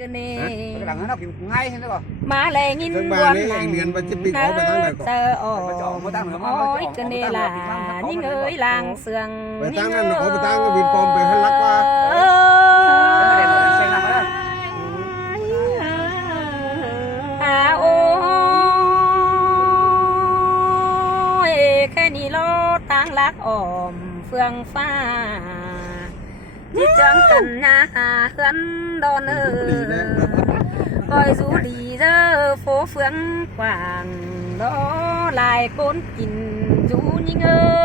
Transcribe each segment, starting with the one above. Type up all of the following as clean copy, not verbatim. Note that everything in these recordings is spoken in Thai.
cái này cái đằng nó kìm ngay thế đó mà lại nhìn buồn này sợ ôi cái này là những người làng sườn về tăng nó có tăng cái Vinpom về hắn lắc qua ôi cái này lo tăng lạc ổm phương pha chỉ chẳng cần nhà khấn đón coi dù đi giờ phố phương quảng đó lại côn kìn dù những ơi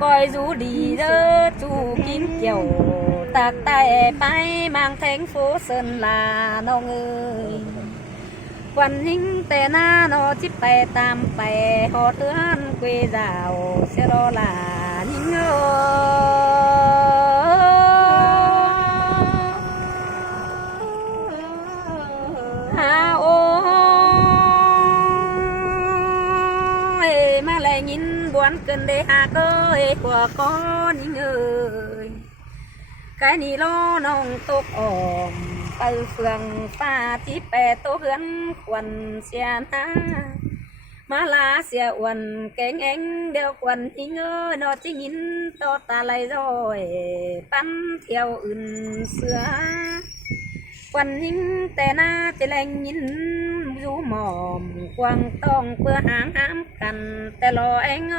coi dù đi giờ chú kín kiểu tạc tay bay mang thành phố sơn là nông ơiวันนิ่งแต่หน้าโนจิไปตามไปหอเตือนเกวดาวเสโรลานิ่งหาโอ้ยมาเลยยินบวนเกินได้หาเกยกว่าก้อนนิ่งเอ้ยcáiนี่ล้อน้องตกออมtừ phường pha tí bè tô gắn quần xe na má lá xe quần cánh anh đeo quần thì ngơ nó chỉ nhìn to ta lại rồi bắn theo ưn xưa quần nhìn tè na tè lành nhìn rú mòm quăng tông bữa háng hám cằn tè lo anh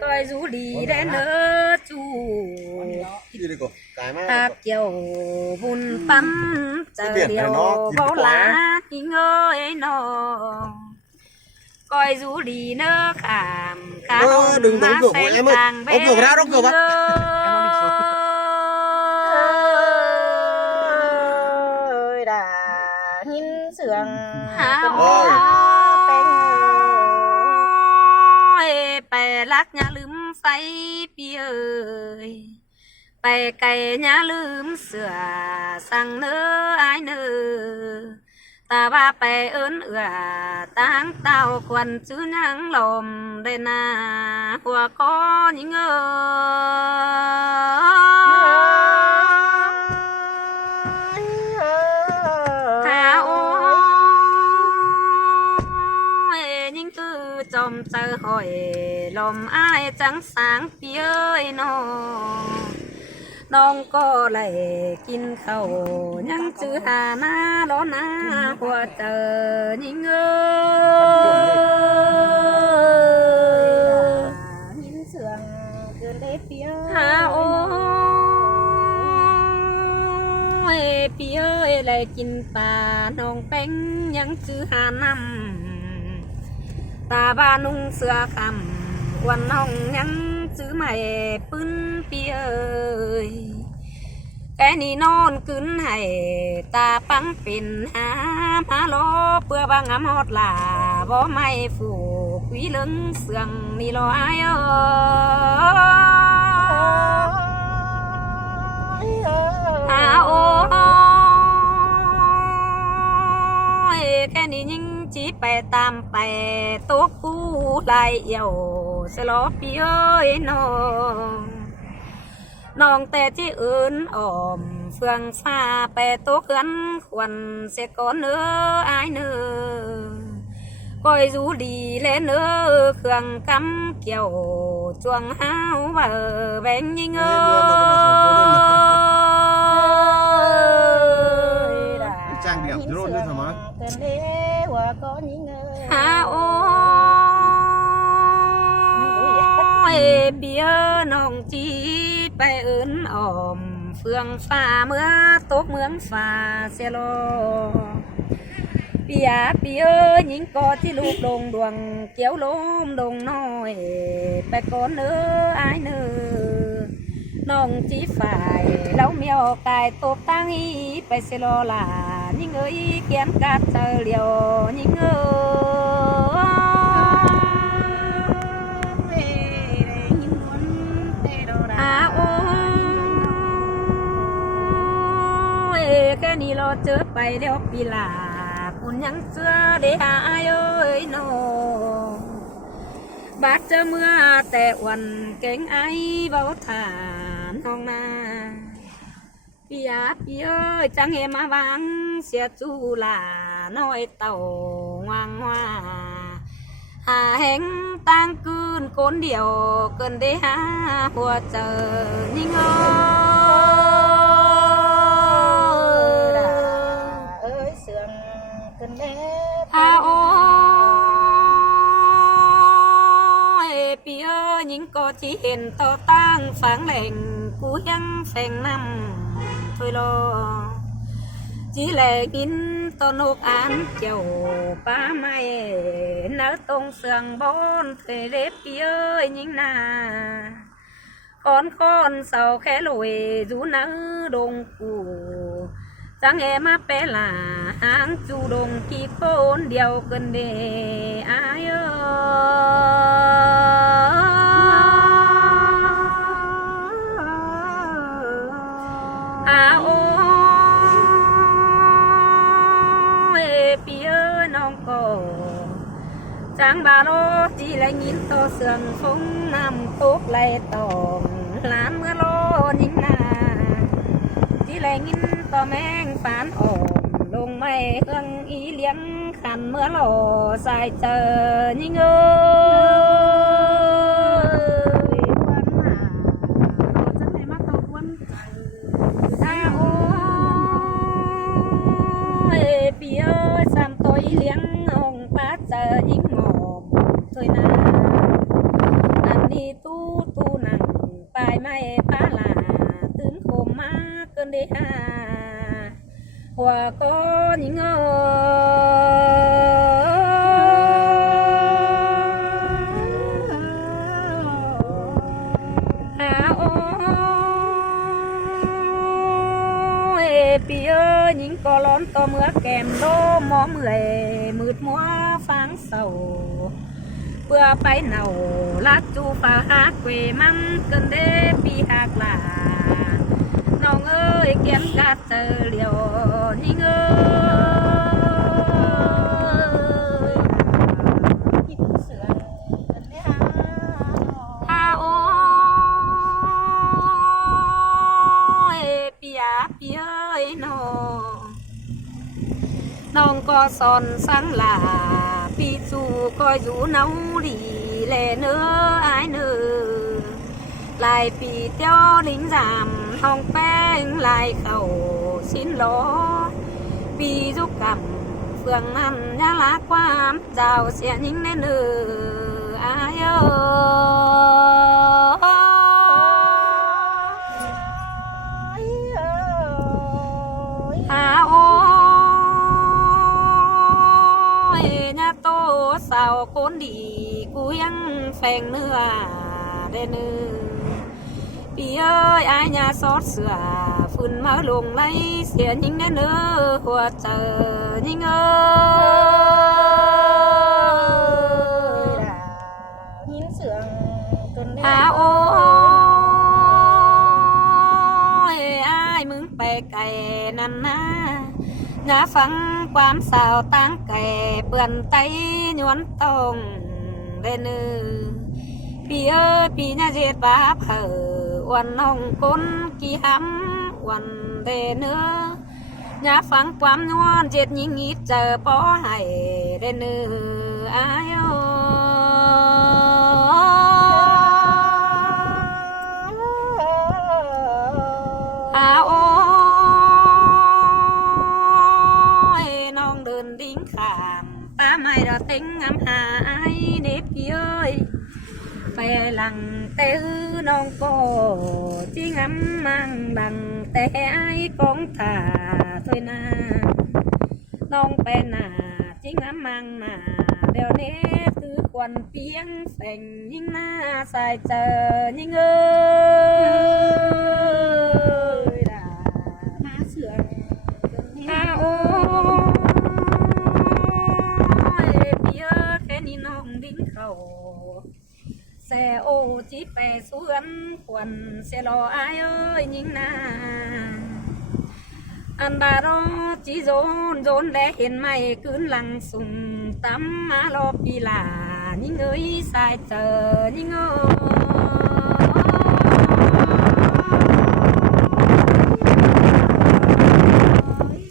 coi rú đi đến nữa chú kiểu vun bắn chờ điều bao lá thì ngơi nó coi rú đi nữa khảm khá đừng đóng cửa của em ơi đóng cửa ra đóng cửa vào ơi đã nhìn sườn lắc nhà lướm phay bia ơiไปไก่ญาลืมเสือสั่งเนื้อไอ้เนื้อตาบ้าไปเอิ้นตั้งเต้าควันจื้อนังลมได้นาหัวก้อนยิงหาโอ้ยยิงคือจมเจอหอยลมอ้ายจังสางเปียยนอน้องก็เลยกินข้าวยังจือหาหน้าล้อหน้าหัวเจอยิงยินเสืองเกินได้เปียหาโอ้ยเปียเลยกินปลาน้องเป็งยังจือหานำตาบ้านุ่งเสื้อคำวันน้องยังซื้อใหม่ปืนเปียแกนี่นอนกึนให้ตาปังเป็นหามาโลเปื่อบางหอดลาบ่ไม่ฝูกวิเลิงเสื่องนี่รอไอ้หาโอ้แค่นี้ยิ่งจีไปตามไปตกผู้ไหลเอี่ยวสลอปีเอ้ยน้องแต่ที่อื่นออมเฟืองฟ้าไปตกกันควันเสกก่อนเนื้อไอ้เนื้อก้อยรูดีเล่นเนื้อเครื่องกำเกี่ยวจวงห้าวเบอแบงยิงtrang điểm chứ luôn nữa màหาโอ้ยเบียน้องจีไปเอิ้นออมเฟืองฟ้าเมื่อตกเมืองฟ้าเสียโลเปียหญิงกอที่ลูกดงดวงเกี่ยวลมดงน้อยไปก่อนเนื้อไอ้เนื้อน้องจีฝ่ายแล้วเมียวกายตบตั้งอีไปเสียโลลายิ่งเอ้ยเกียนกัดเจอเหลียวยิ่งเอ้แค่นี้เราเจอ ไปเดี๋ยวปีลาคุณยังเสื้อเดียเอ้ยน้องบาดเจอเมื่อแต่วันเก่งไอ้เบาฐานน้องนาพี่ยาพี่เอ้ยจังเฮมาวางเสียจูลาน้อยเต่าวางว่าหาแห่งตั้งคืนคนเดียวเกินได้หาหัวเจอยิ่งเอ้ยเสื่องเกินได้พาโอ้ยพี่เอ้ยยิ่งก็ที่เห็นต่อตั้งฝังแหล่งกูยังแฝงน้ำถอยรอchỉ lệ kín to nộp án chiều ba mai nở tông sườn bón thuê đếp ơi nhưng na con sầu khẽ lùi rú nở đồng cù chẳng em má bé là hang chu đồng kỳ khôn điều cần để ai à ô chẳng bà lo chỉ lại nhìn to sườn phong nằm tốt lại tòng làm mưa lo nhìn na chỉ lại nhìn to men phán ổn lùng mây hương ý liếng khăn mưa lò dài chờ nhìn ơi quan mà lo chân này mắt to quân à ôi bì ơi xăm tôi liếng ông bát giờ nhìn thôi na anh đi tu nặng bài mai ba là tướng khổ má cơn đi ha hòa có những bì ơi những con lón to mưa kèm đô mó mười mượt múa pháng sầu bữa bay nào lá chu pha hát quê măng cơn đê pi hạt là nong ơi kiến gạt chờ liều ninh ơi ha ôi pi ơi nong có son sáng là pi chu coi rú nấu đi lệ nữa ai nữa lại pi theo lính giảm hong beng lại khẩu xin lỗi pi giúp cầm phường ăn nhá lá quam giàu sẽ những nên nữa ai ơi à sao con đi cuống phèn nữa đây nữa bì ơi ai nhà xót sửa phun máu lùng lấy xỉa những cái nữa hoa chờ những ơi nhìn sửa à ôi ai mừng bè cày năn na nhá phăngความสาวตั้งแก่เปื่อนไตย้อนตรงเดนึพี่เอ้ยพี่น่าเจ็ดบ้าเผอวันน้องก้นกี่ห้ำวันเดนึnhá phăngความย้อนเจ็ดยิงยิดเจอป้อให้เดนึอายอาโอดิ้งขามป้าไม่เราเต็งงามหายเด็บเย้ยไปหลังแต่น้องก็ที่งามมังดังแต่ไอ้กองถ่าถอยนาน้องไปหน้าที่งามมังหน้าเดี๋ยวนี้คือควันเพียงแสงยิ่งหน้าใส่เจอยิ่งเอ้ยด่าหาเสือหาโอน้องดิ้งเขาแซ่โอจีไปสวนควันเสลออายเอ้ยยิ่งนาค อันบารอจีโจนและเห็นไหมคืนหลังสุ่มตำมารอปีลานี่เงยสายเจอนี่เงย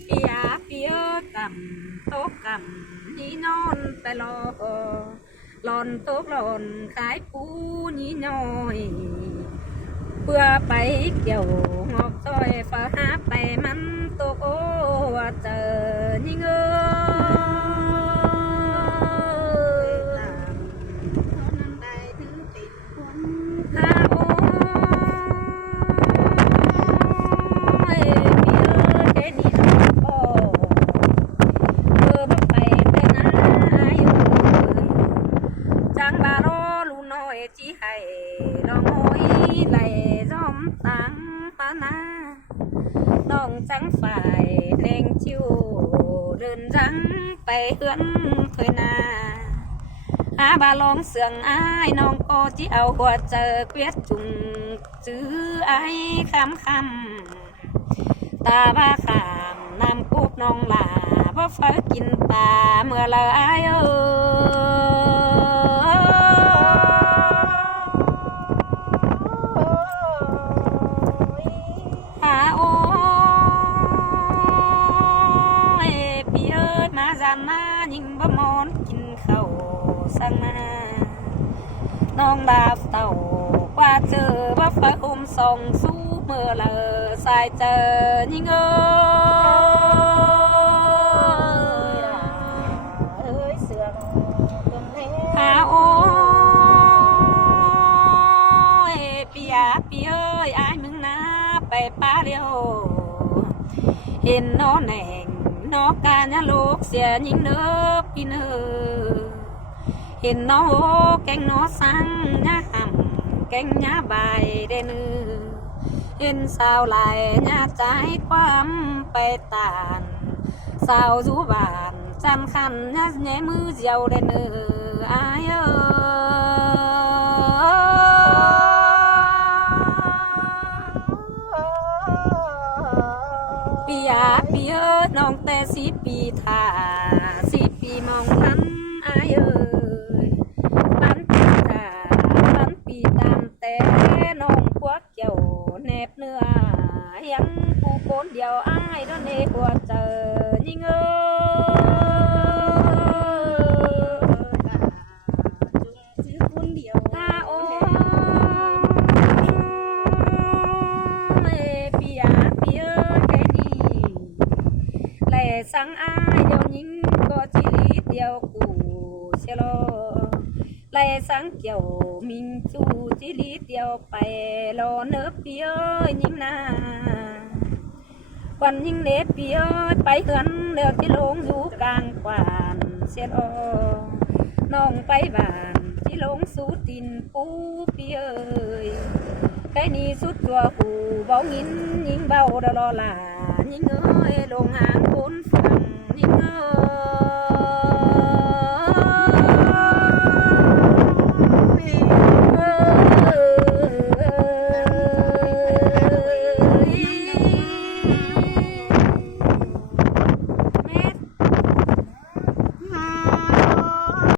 ปียาปีเอ้กำโต๊ะกำนี่นอนไปรอหลอนโต๊ะหลอนขายปูนี่น้อยเพื่อไปเกี่ยวงอกต้อยฟ้าหาไปมันตกโอ้เจอนี่เงยหาโอ้ยพี่เอ้ยแค่นี้โอ้บ่ไปแต่นาอยู่จังบาโรลูน้อยจีให้ลองโอยไหลจอมตังปานาน้องจังฝ่ายเพลงชิวเดินจังไปเฮือนเคยนาหาบาลองเสืองอายน้องก็จีเอาหัวเจอเกวียดจุงจื้อไอ้คำตาบ้าขามน้ำกุบน้องลาบ่ฟ้ากินปลาเมื่อละอายหาโอ้ยพี่เอ้ยมาจานมายิงบ่มอนกินข้าวสั่งมาน้องดาบเต่ากว่าเจอบ่ฟ้าอุ้มส่งสู้เมื่อละสายเจอยิงหาโอ้ยปียาปีเอ้ยอายมึงนะไปป้าเดียวเห็นน้อแหน่งน้อกาญาลูกเสียยิงเนื้อพี่เนื้อเห็นน้อแกงน้อสังญาห่ำแกงญาใบได้เนื้อเห็นสาวไหลญาใจความไปตานสาวจูบานจันขันญาแย่มือเจียวได้เนื้ออายปียาปีเอ้ยน้องแต่4 ปีท่า4 ปีมองทันอายเอ้ยปันปีท่าปันปีตามแต่น้องพวกเกี่ยวแนบเนื้อยังผู้คนเดียวอายโดนเนหัวเจอยิ่งเอ้สังอายเดียวยิงก็จีรีเดียวกูเชลอไล่สังเกี่ยวมิงจูจีรีเดียวไปรอเนื้อเปียยิงนาวันยิงเน็บเปียไปเหือนเดือที่ลงอยู่กลางกวานเชลอน้องไปบ้านที่ลงสู่ตินปูเปียไก่นี่สุดตัวกูเบางินยิงเบาดอลลายิงเอ้ยลงหางบนฝั่งยิงเอ้ย